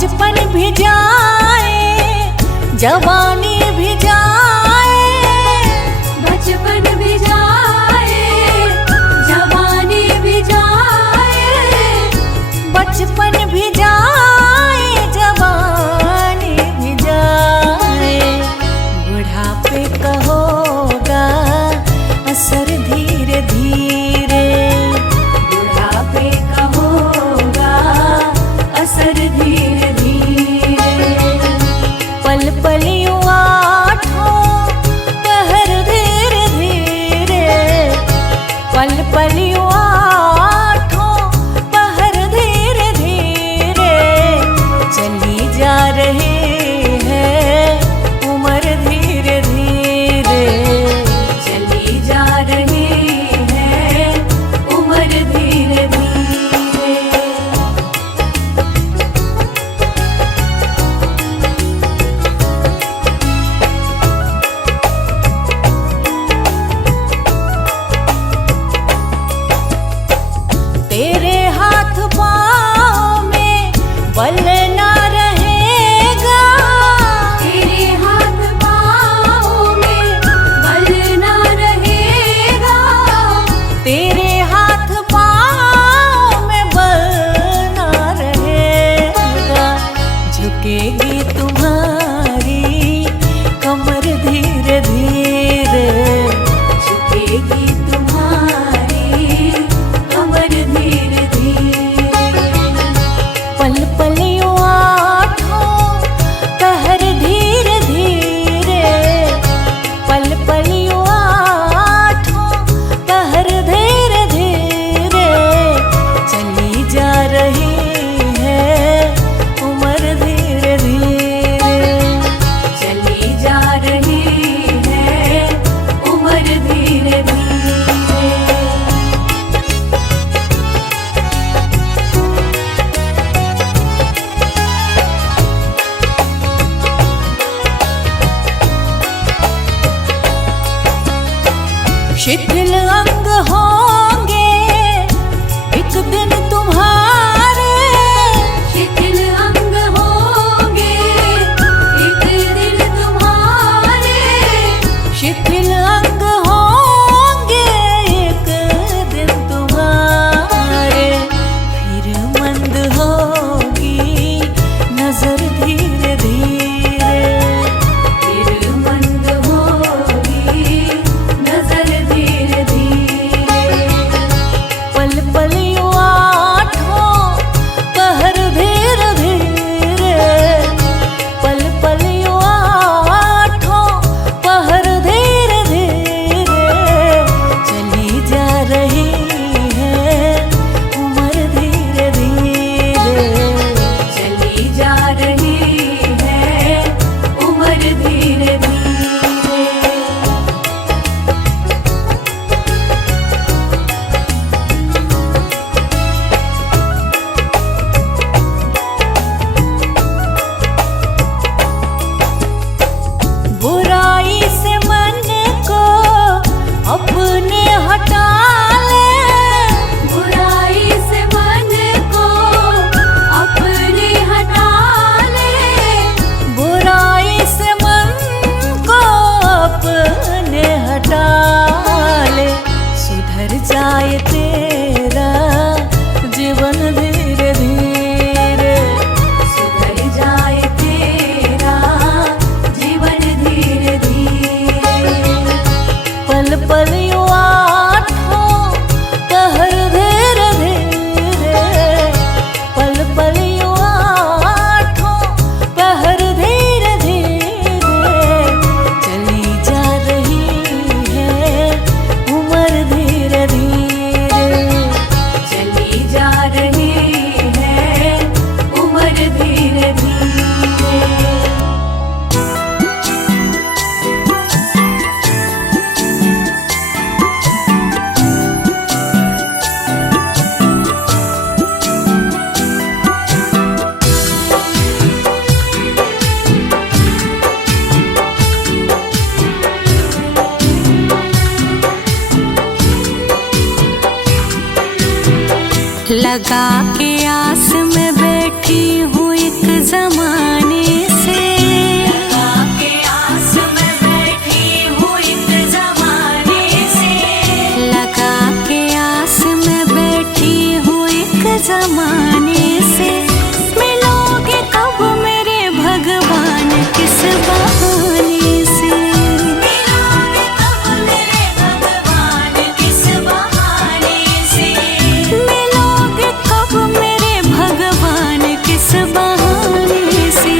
बचपन भी जाए जवानी भी जाए, बचपन भी जाए जवानी भी जाए, बचपन भी जाए जवानी भी जाए। बुढ़ापे का होगा असर धीरे धीरे, बुढ़ापे का होगा असर धीरे धीरे। पल पल यूं आठों पहर धीरे धीरे, पल पल यूं आठों पहर धीरे धीरे। चली जा रही है उम्र धीरे धीरे, चली जा रही है उम्र धीरे धीरे। तेरे हाथ पाँव में बल ना रहेगा, तेरे हाथ पाँव में बल ना रहेगा, तेरे हाथ पाँव में बल ना रहेगा। झुकेगी तुम्हारी कमर धीरे धीरे, झुकेगी तुम्हारी कमर धीरे धीरे। पल पल यूं आठों पहर धीरे धीरे, पल पल यूं आठों पहर धीरे धीरे। चली जा रही है उम्र धीरे धीरे, चली जा रही है उम्र धीरे धीरे। शिथिल अंग होंगे एक दिन तुम्हारे, शिथिल अंग होंगे एक दिन तुम्हारे, शिथिल अंग होंगे एक दिन तुम्हारे। फिर मंद होगी नजर धीरे धीरे, फिर मंद होगी नजर धीरे धीरे। पल पल यूं आठों पहर धीरे धीरे, पल पल यूं आठों पहर धीरे धीरे। चली जा रही है उम्र धीरे धीरे, चली जा रही है उम्र धीरे धीरे। बुराई से मन को अपने हटा ले, बुराई से मन को अपने हटा ले, बुराई से मन को अपने हटा ले। सुधर जाए तेरा जीवन धीरे धीरे, सुधर जाए तेरा जीवन धीरे धीरे। पल पल यूं आठों पहर धीरे धीरे, पल पल यूं आठों पहर धीरे धीरे। चली जा रही है उम्र धीरे धीरे, चली जा रही है उम्र धीरे धीरे। लगा के आस में बैठी हूँ एक जमाने से। आपके आस में बैठी हूँ एक जमाने से। लगा के आस में बैठी हूँ एक जमाने से। मिलोगे कब मेरे भगवान किस बहाने से। मिलोगे कब मेरे भगवान किस बहाने से। मिलोगे कब मेरे भगवान किस बहाने से।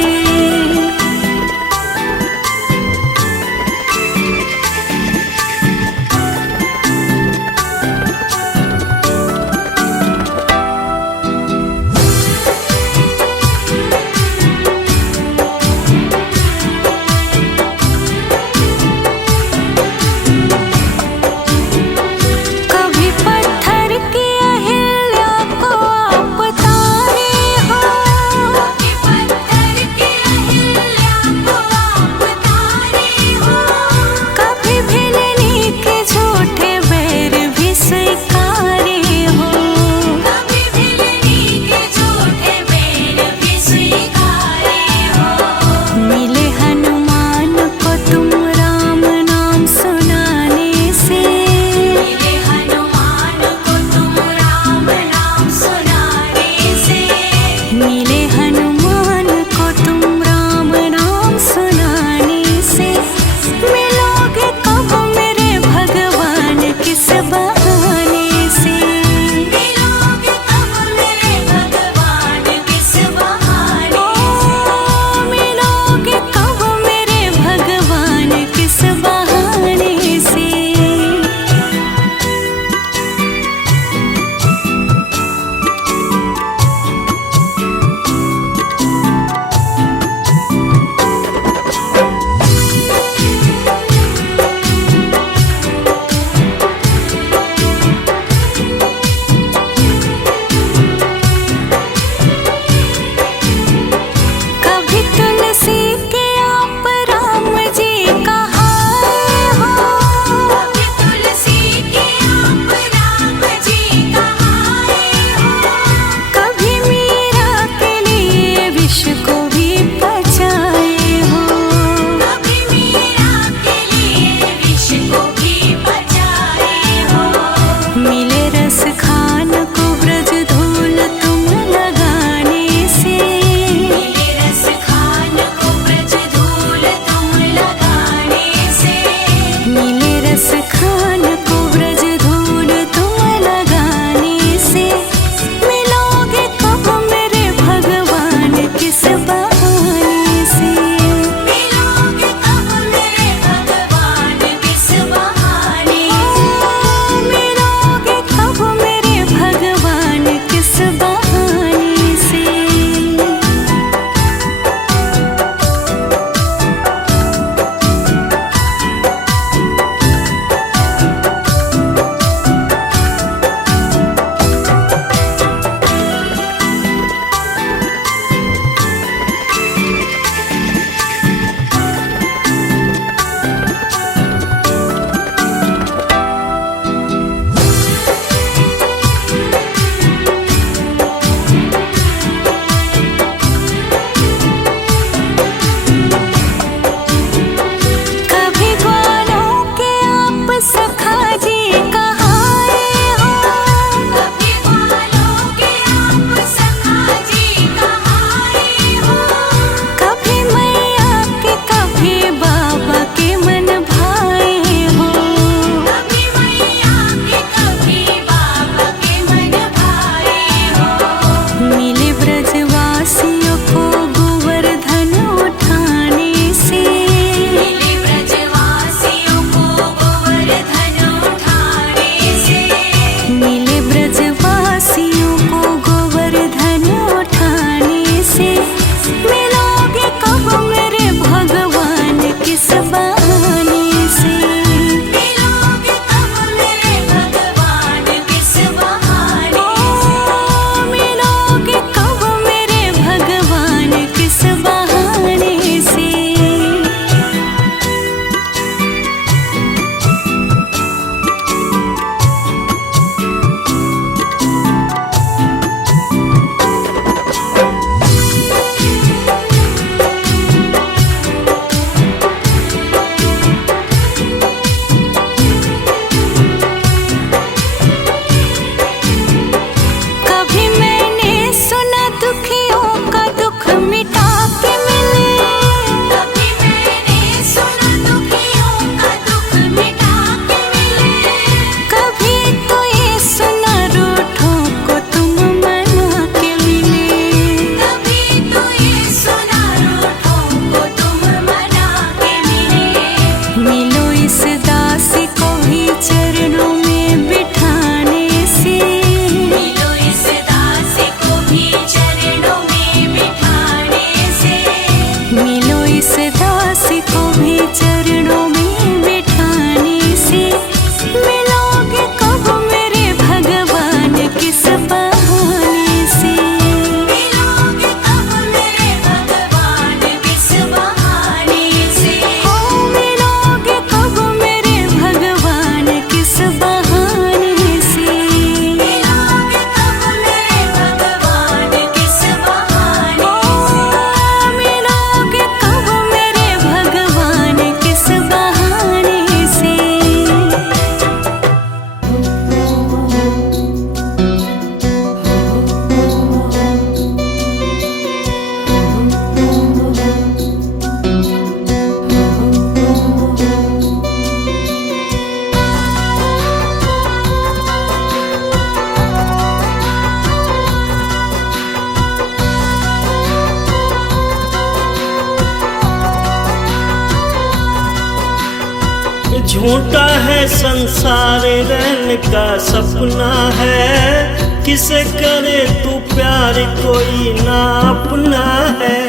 झूठा है संसार रहने का सपना है, किसे करे तू प्यार कोई ना अपना है।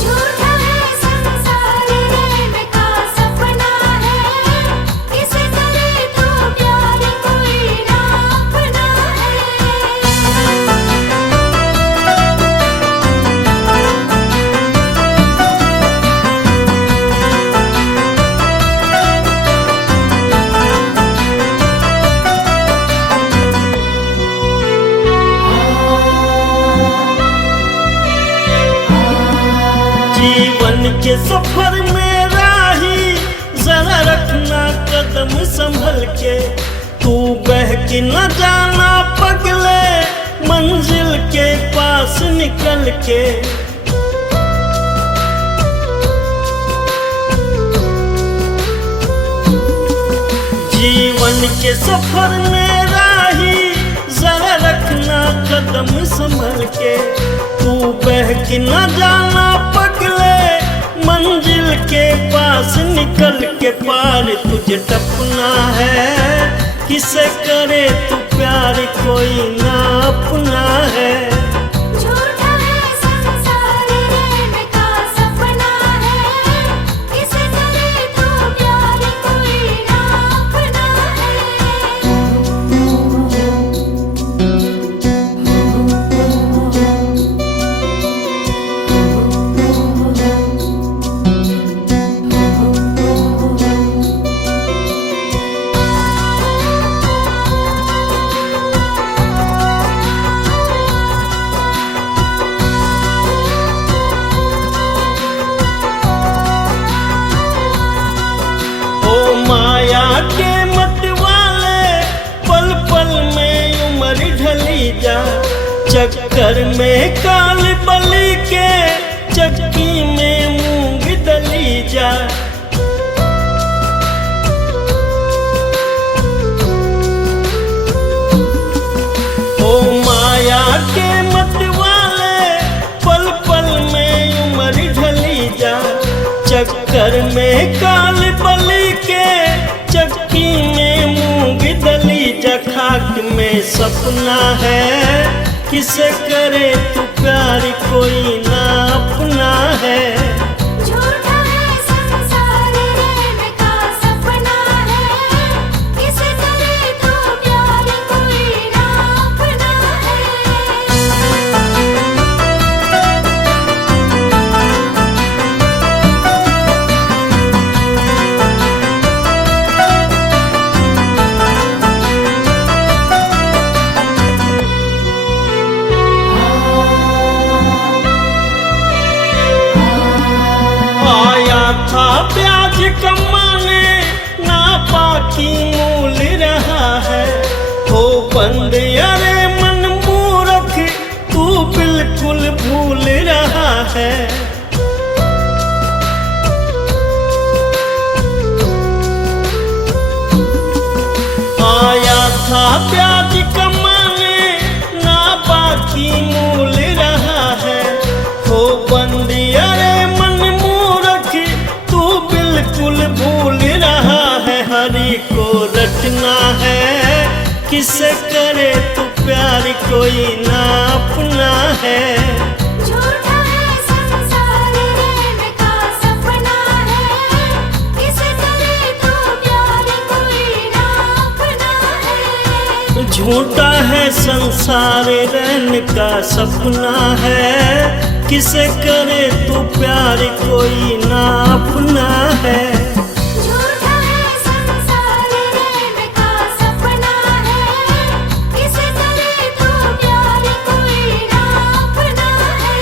झूठा है संसार रहने का सपना है, किसे करे तू प्यार कोई ना अपना जीवन के सफर में राही जरा रखना कदम संभल के, तू बहक न जाना पगले मंजिल के पास निकल के। जीवन के सफर में राही जरा रखना कदम संभल के, तू बहक न जाना पगले मंजिल के पास निकल के। पार तुझे टपना है, किसे करे तू प्यार कोई ना अपना है। झूठा है संसार रहने का सपना है, किसे करे तू प्यार कोई ना अपना ओ माया के मत वाले पल पल में उम्र ढली जा, चक्कर में काल बलि के चक्की में मूंग दली जा। ओ माया के मत वाले पल पल में उम्र ढली जा, चक्कर में काल बलि के चक्की में मूंग दली जा। खाक में सपना है, किसे करे तू प्यार कोई ना अपना है। झूठा है संसार रहने का सपना है, किसे करे तू प्यार कोई ना अपना आया था प्याज कमाने ना बाकी मूल रहा है, हो बंद अरे मन मूर्ख तू बिल्कुल भूल रहा है। आया था प्याज कमाने ना बाकी मूल रहा है, हो बंद अरे मन मूर्ख तू बिल्कुल भूल रहा है। हरि को रटना है, किसे करे तू प्यार कोई ना अपना है। झूठा है संसार रहने का सपना है, किसे करे तू प्यार कोई ना अपना है। झूठा है संसार रहने का सपना है, किसे करे तू प्यार कोई ना अपना है। झूठा है संसार रहने का सपना है, किसे करे तू प्यार कोई ना अपना है।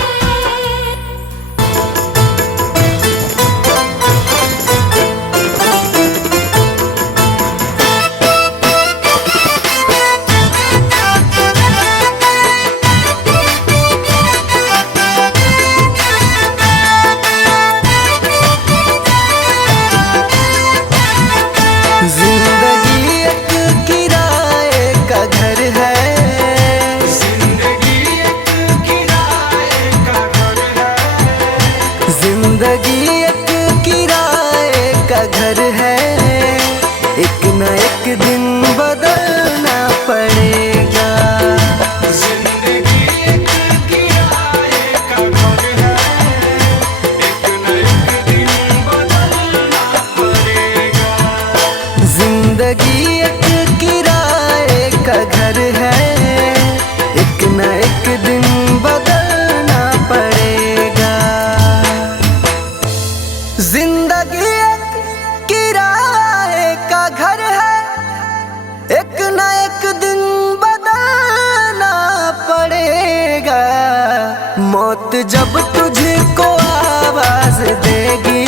मौत जब तुझको आवाज देगी,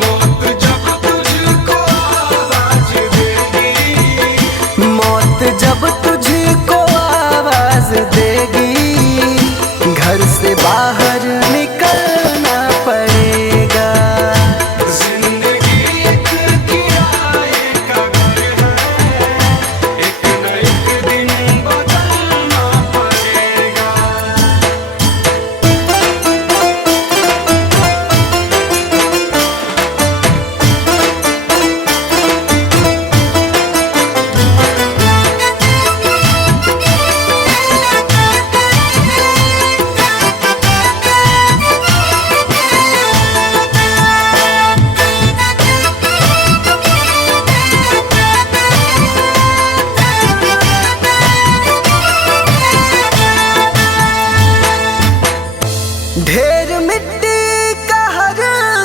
मौत जब तुझको आवाज देगी, मौत जब तुझको आवाज देगी, घर से बाहर निकलना पड़ेगा। जिंदगी एक किराए का घर है, एक न एक दिन बदलना पड़ेगा। ढेर मिट्टी का हर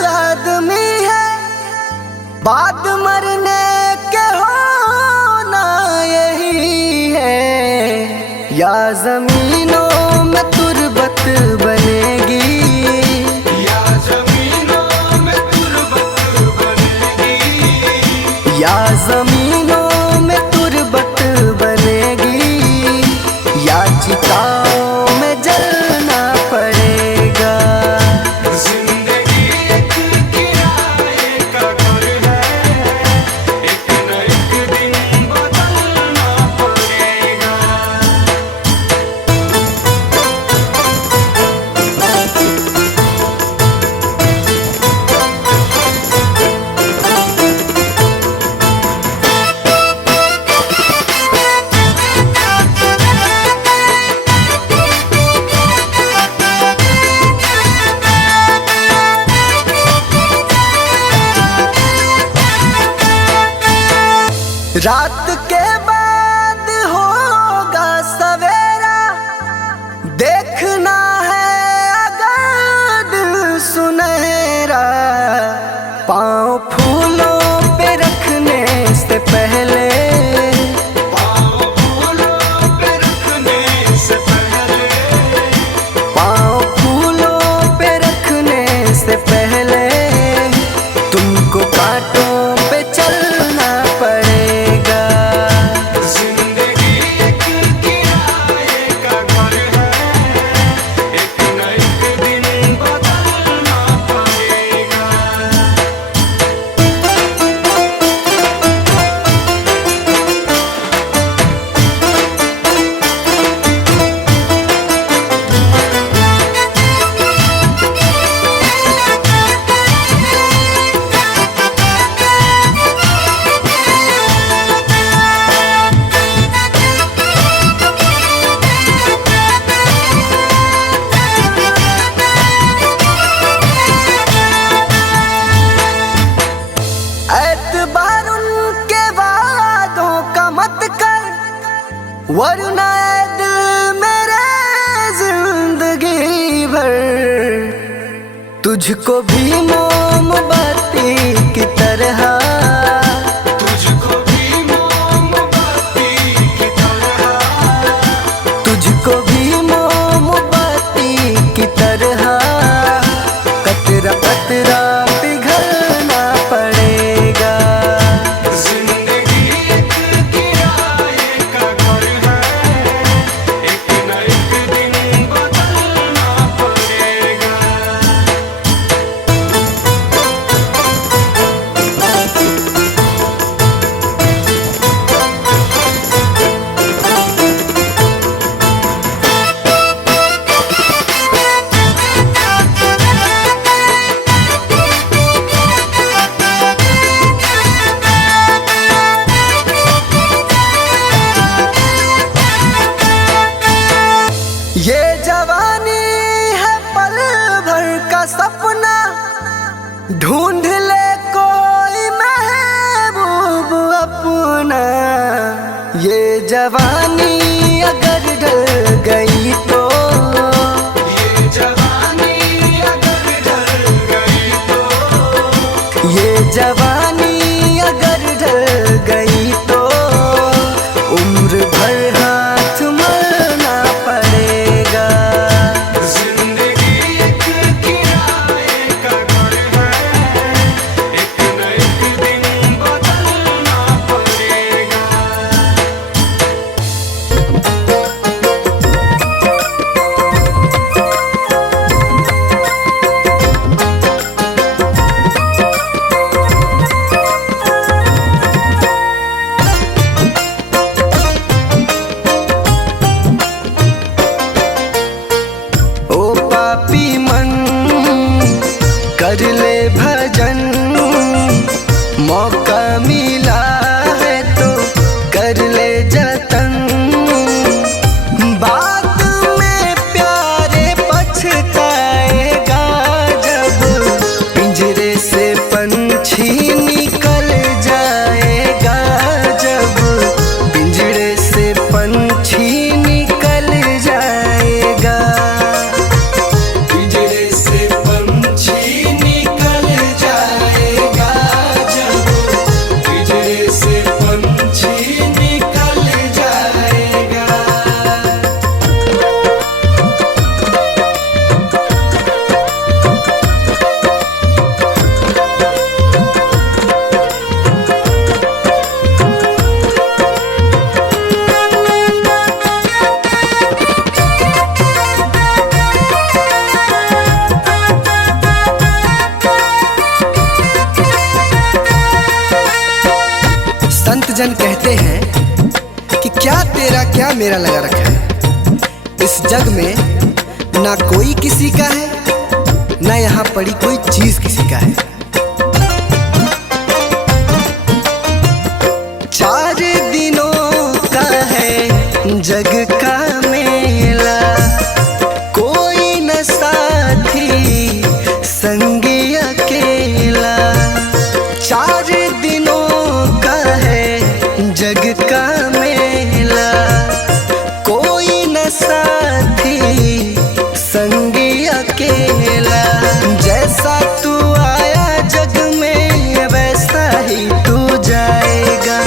आदमी है, बाद मरने के होना यही है। या जमीनों में तुरबत बनेगी, या जमीनों में तुरबत बनेगी, या जमीनों में तुरबत बनेगी, या चिताओं में जलना पड़ेगा। जिंदगी एक किराए का घर है, एक न एक दिन बदलना पड़ेगा। रात के बाद होगा सवेरा, देखना है अगर दिल सुनहरा। पाँव फूलों पे रखने से पहले, पाँव फूलों पे रखने से पहले, पाँव फूलों पे रखने से पहले, तुमको कांटों पे चलना पड़ेगा। जिंदगी एक किराए का घर है, एक न एक दिन बदलना पड़ेगा। एतबार उनके वादों का मत कर, वरना ऐ दिल मेरे जिंदगी भर तुझको भी मोमबत्ती की तरह, तुझको भी मोमबत्ती की तरह, तुझको भी मोमबत्ती की तरह, कतरा कतरा पिघलना पड़ेगा। जिंदगी एक किराए का घर है, एक न एक दिन बदलना पड़ेगा। ये जवानी है पल भर का सपना, ढूंढ ले कोई महबूब अपना। ये जवानी अगर ढल गई तो, ये जवानी अगर ढल गई तो, ये जवानी अगर ढल गई तो, उम्र भर हाथ मलना पड़ेगा। जिंदगी तेरा क्या मेरा लगा रखा है। इस जग में ना कोई किसी का है, ना यहाँ पड़ी कोई चीज किसी का है। 4 दिनों का है जग का मेला, कोई न साथी संगी अकेला। 4 दिनों का है जग का मेला, कोई न साथी संगी अकेला। जैसा तू आया जग में वैसा ही तू जाएगा,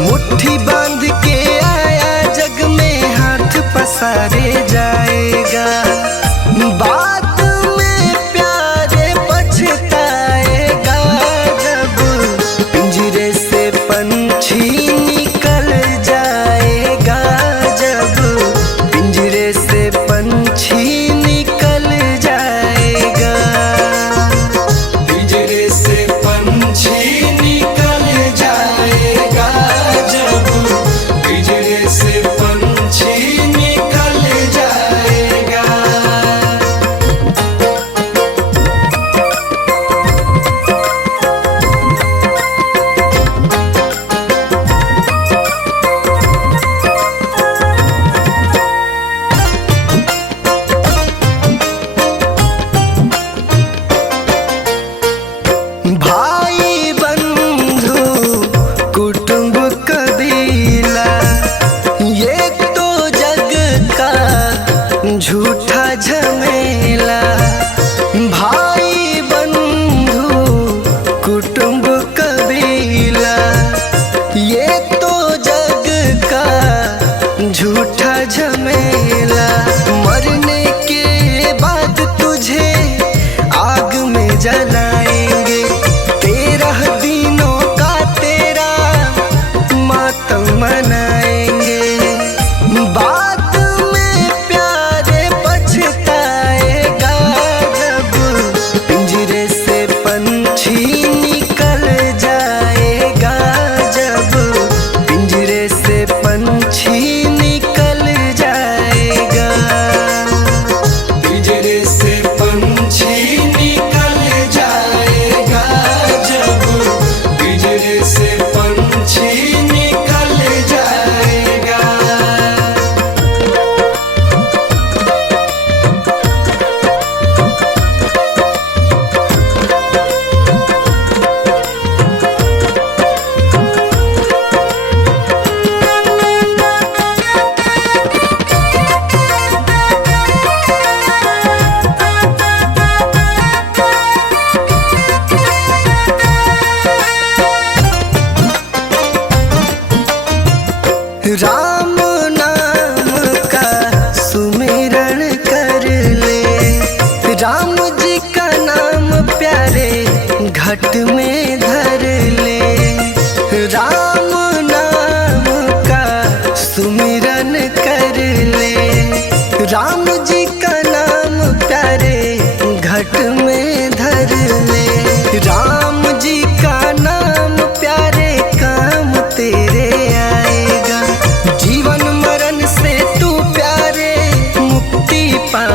मुट्ठी बांध के आया जग में हाथ पसारे जाएगा। बात में प्यारे पछताएगा, जब पिंजरे से पंछी निकल जाएगा, जब पिंजरे से पंछी निकल जाएगा। पिंजरे से पंछी निकल जाएगा, जब पिंजरे से पंछी निकल जाएगा। भाई बंधु कुटुंब कबीला, ये तो जग का झूठा झमेला। भाई बंधु कुटुंब कबीला, ये तो जग का झूठा झमेला। मरने के बाद तुझे आग में जलाएंगे, 13 दिनों का तेरा मातम मनाएंगे। बात में प्यारे पछताएगा, जब पिंजरे से पंछी निकल जाएगा, जब पिंजरे से पंछी निकल जाएगा। पिंजरे से पंछी निकल जाएगा, जब पिंजरे से पंछी निकल जाएगा। राम नाम का सुमिरन कर ले, राम जी का नाम प्यारे घट में धर ले। राम नाम का सुमिरन कर ले, राम जी का नाम प्यारे घट में धर ले। राम जी का नाम प्यारे काम तेरे आएगा, जीवन मरण से तू प्यारे मुक्ति पा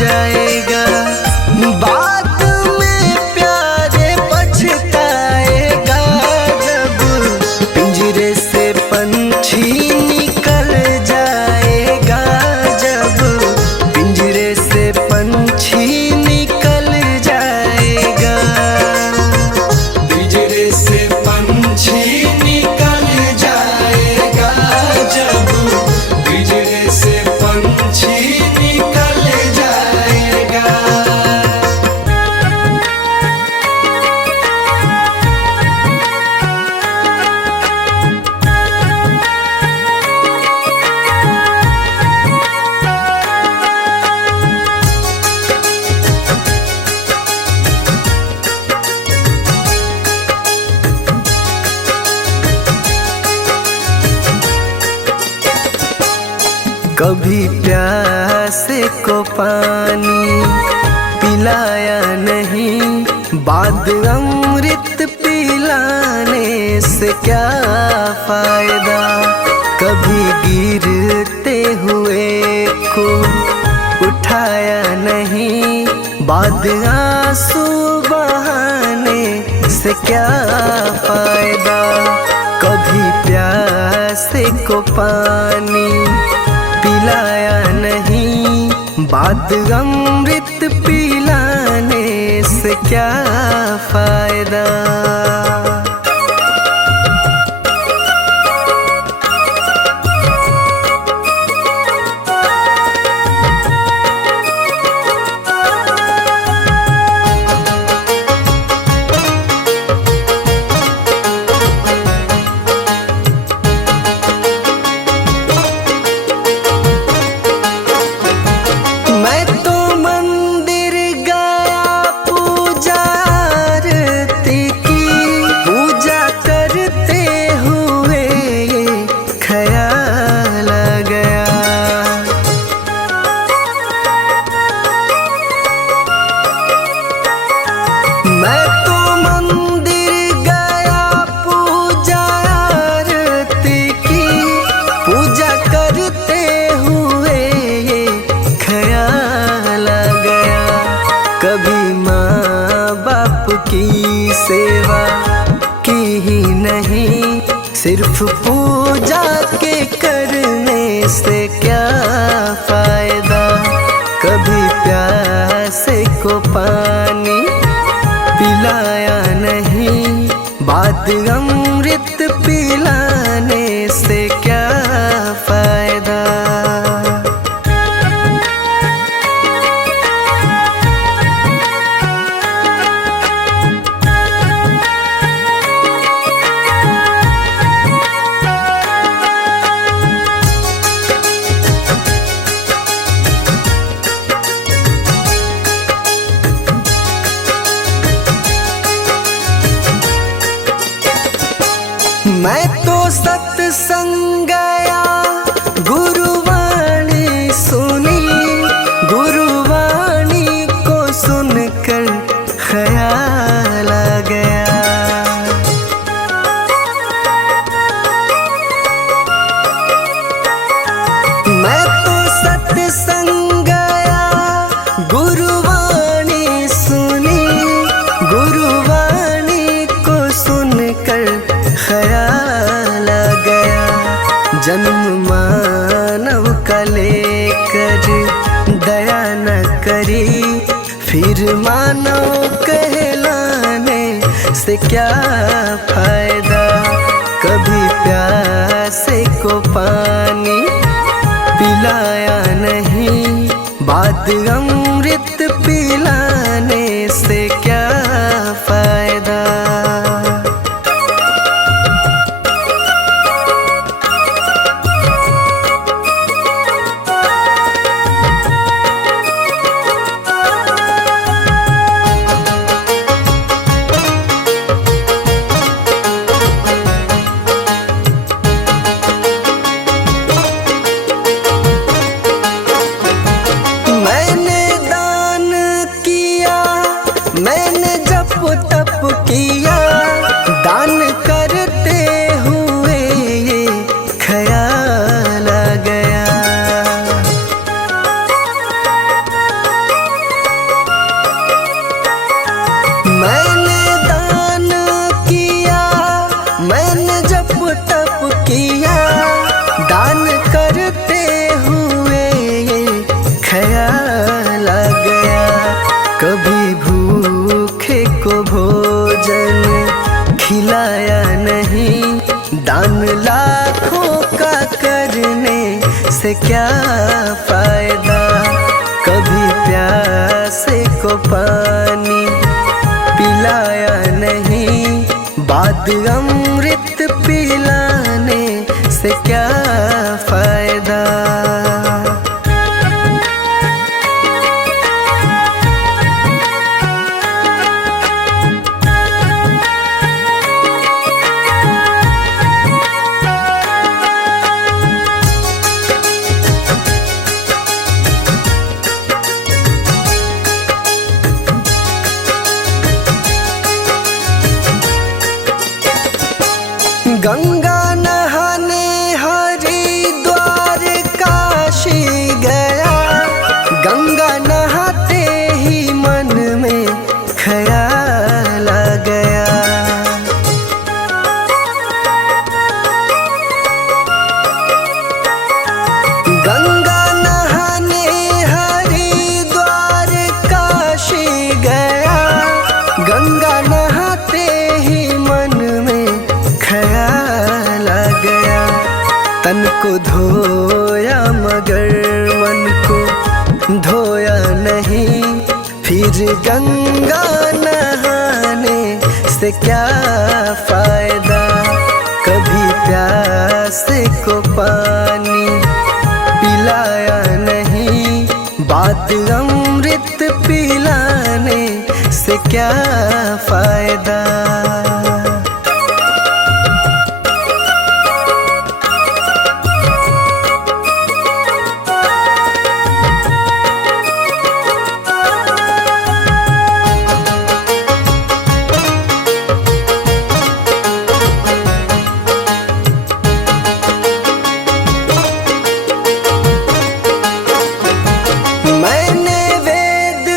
जाएगा। बात में प्यारे पछताएगा, जब पिंजरे से पंछी निकल जाएगा, जब पिंजरे से पंछी निकल जाएगा। पिंजरे से पंछी निकल जाएगा, जब पिंजरे से पंछी निकल जाएगा। कभी प्यासे को पानी पिलाया नहीं, बाद अमृत पिलाने से क्या फायदा। कभी गिरते हुए को उठाया नहीं, बाद आंसू बहाने से क्या फायदा। कभी प्यासे को पानी पिलाया नहीं, बाद अमृत पिलाने से क्या फायदा। मैं तो मंदिर गया पूजा आरती की, पूजा करते हुए ख्याल आ गया। मैं तो मंदिर गया पूजा आरती की, पूजा करते हुए ख्याल आ गया। कभी माँ बाप की सेवा की ही नहीं, सिर्फ पूजा के करने से क्या फायदा। कभी प्यासे को पानी पिलाया नहीं, बाद अमृत पिलाने से क्या फायदा। मैं तो सत्संग गया, गुरुवाणी सुनी, गुरुवाणी को सुनकर ख्याल आ गया। मैं तो सत्संग गया, गुरुवाणी सुनी, गुरुवाणी को सुनकर ख्याल आ गया। जन्म मानव का लेकर दया न करी, फिर मानव कहलाने से क्या फायदा। कभी प्यासे को पानी पिलाया नहीं, बाद अमृत पिलाने से क्या फायदा। मैंने दान किया, मैंने जप तप किया, दान करते हुए ये ख्याल आ गया। मैंने दान किया, मैंने जप तप किया, दान करते हुए ये ख्याल आ गया। कभी भूखे को भोजन खिलाया नहीं, दान लाखों का करने से क्या फायदा। कभी प्यासे को पानी पिलाया नहीं, बाद अमृत पिलाने से क्या फायदा। गंगा नहाने हरे गंगा नहाने से क्या फायदा, कभी प्यासे को पानी पिलाया नहीं, बात अमृत पिलाने से क्या फायदा। मैंने वेद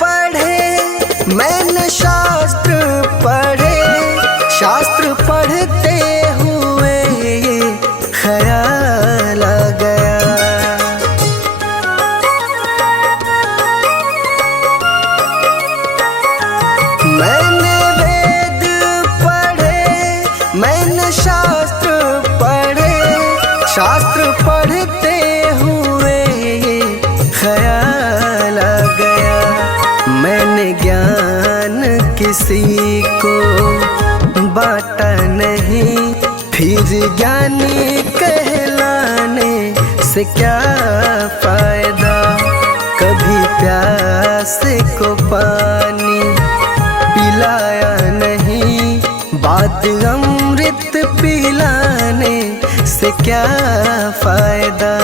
पढ़े, मैंने शास्त्र पढ़े, शास्त्र पढ़ते हुए ये ख्याल आ गया। मैंने वेद पढ़े, मैंने शास्त्र पढ़े, शास्त्र पढ़ते हुए ये ख्याल आ गया। मैंने ज्ञान किसी को बांटा नहीं, फिर ज्ञानी कहलाने से क्या फायदा, कभी प्यासे को पानी पिलाया नहीं, बात अमृत पिलाने से क्या फायदा।